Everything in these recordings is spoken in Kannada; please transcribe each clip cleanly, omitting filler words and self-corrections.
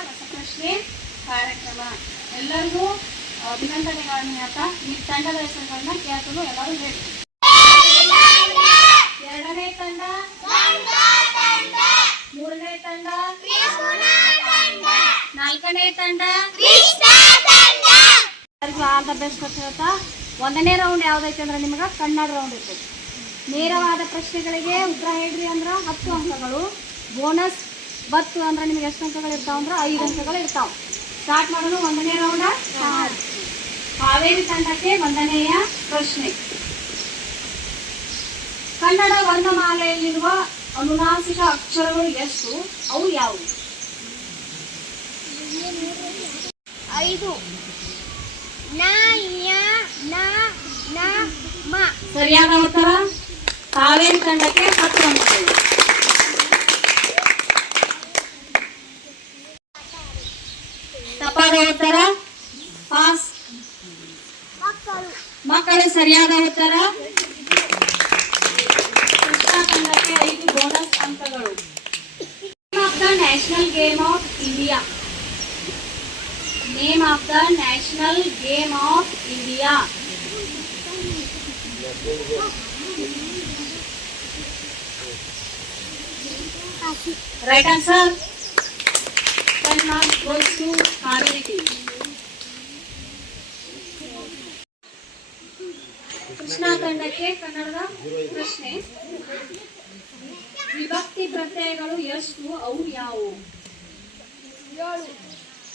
ರಸಪ್ರಶ್ನೆ ಕಾರ್ಯಕ್ರಮ ಎಲ್ಲರಿಗೂ ಅಭಿನಂದನೆಗಳನ್ನು ಹೇಳ್ತಾ ಈ ತಂಡದ ಹೆಸರುಗಳನ್ನ ಕೇಳ್ಕೊಂಡು ಎಲ್ಲರೂ ಹೇಳಿ. ಎರಡನೇ ತಂಡ, ಮೂರನೇ ತಂಡ, ನಾಲ್ಕನೇ ತಂಡ, ಆಲ್ ದ ಬೆಸ್ಟ್ ಅಂತ ಹೇಳ್ತಾ ಒಂದನೇ ರೌಂಡ್ ಯಾವ್ದೈತೆ ಅಂದ್ರೆ ನಿಮ್ಗೆ ಕನ್ನಡ ರೌಂಡ್ ಇರ್ತೈತಿ. ನೇರವಾದ ಪ್ರಶ್ನೆಗಳಿಗೆ ಉತ್ತರ ಹೇಳ್ರಿ ಅಂದ್ರೆ 10 ಅಂಕಗಳು, ಬೋನಸ್ ಬತ್ತು ಅಂದ್ರೆ ನಿಮ್ಗೆ ಎಷ್ಟು ಅಂಕಗಳು ಇರ್ತಾವ ಅಂದ್ರೆ 5 ಅಂಕಗಳು ಇರ್ತಾವ. ಸ್ಟಾರ್ಟ್ ಮಾಡೋದು. ಒಂದನೇ ರೌಂಡ್. ಹಾವೇರಿ ತಂಡಕ್ಕೆ ಒಂದನೆಯ ಪ್ರಶ್ನೆ. ಕನ್ನಡ ವರ್ಣಮಾಲೆಯಲ್ಲಿರುವ ಅನುನಾಸಿಕ ಅಕ್ಷರಗಳು ಎಷ್ಟು? ಅವು ಯಾವುವು? 5. ನ, ಯ, ನ, ನ, ಮ. ಸರಿಯಾದ ಉತ್ತರ. ಹಾವೇರಿ ತಂಡಕ್ಕೆ 10 ಅಂಕಗಳು. ತಪ್ಪಾದ ಉತ್ತರ. ಪಾಸ್. ಮಕ್ಕಳು ಸರಿಯಾದ ಉತ್ತರ. ಕೃಷ್ಣ ತಂಡಕ್ಕೆ 5 ಬೋನಸ್ ಅಂಕಗಳು. Name of the national game of India. Name of the national game of India. Right answer. 10 marks goes to Kaveri team. Krishna ತಂಡಕ್ಕೆ ಕನ್ನಡದ ಪ್ರಶ್ನೆ. ವಿಭಕ್ತಿ ಪ್ರತ್ಯಯಗಳು ಎಷ್ಟು? ಅವು ಯಾವುವು? 7.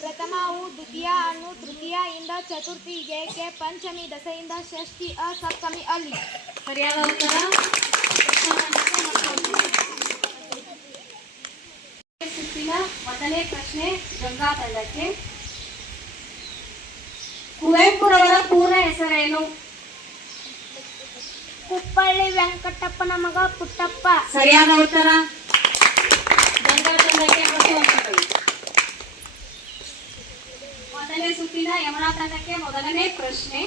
ಪ್ರಥಮವು ದ್ವಿತೀಯ ಅನ್ನು ತೃತೀಯ ಇಂದ ಚತುರ್ಥಿ ಗೆ ಪಂಚಮಿ ದಶೆಯಿಂದ ಷಷ್ಠಿ ಅ ಸಪ್ತಮಿ ಅಲ್ಲಿ. ಸರಿಯಾದ ಉತ್ತರ. ಸುತ್ತಿನ ಮೊದಲನೇ ಪ್ರಶ್ನೆ ಗಂಗಾ ತಂಡಕ್ಕೆ. ಕುವೆಂಪುರವರ ಪೂರ್ಣ ಹೆಸರೇನು? ಕುಪ್ಪಳ್ಳಿ ವೆಂಕಟಪ್ಪನ ಮಗ ಪುಟ್ಟಪ್ಪ. ಸರಿಯಾದ ಉತ್ತರ. ಗಂಗಾ ತಂಡಕ್ಕೆ 10 ಅಂಕಗಳು. ಮೊದಲನೇ ಸುತ್ತಿನ ಯಮುನಾ ತಂಡಕ್ಕೆ ಮೊದಲನೇ ಪ್ರಶ್ನೆ.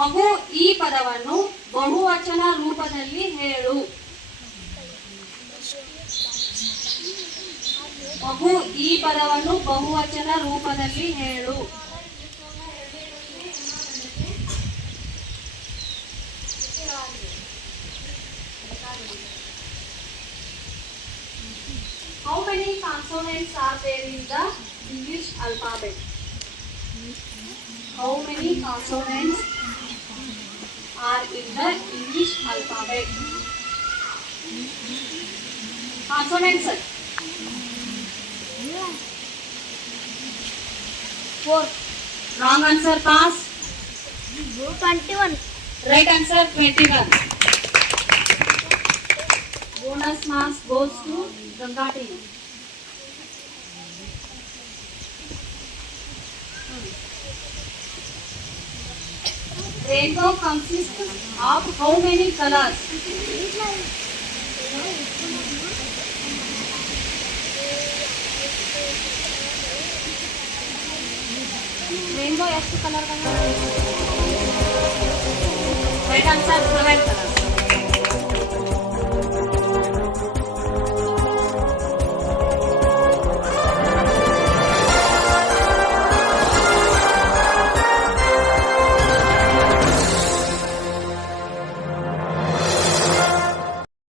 ಮಗು ಈ ಪದವನ್ನು ಬಹುವಚನ ರೂಪದಲ್ಲಿ ಹೇಳು. ಮಗು ಈ ಪದವನ್ನು ಬಹುವಚನ ರೂಪದಲ್ಲಿ ಹೇಳು. How many consonants are there in the English alphabet? How many consonants are in the English alphabet? Consonants. 4. Wrong answer. Pass. 21. Right answer. 21. Bonus marks goes to Ganga team. Rainbow consists of how many colors? Rainbow ಎಷ್ಟು ಕಲರ್? Right answer 7 colors.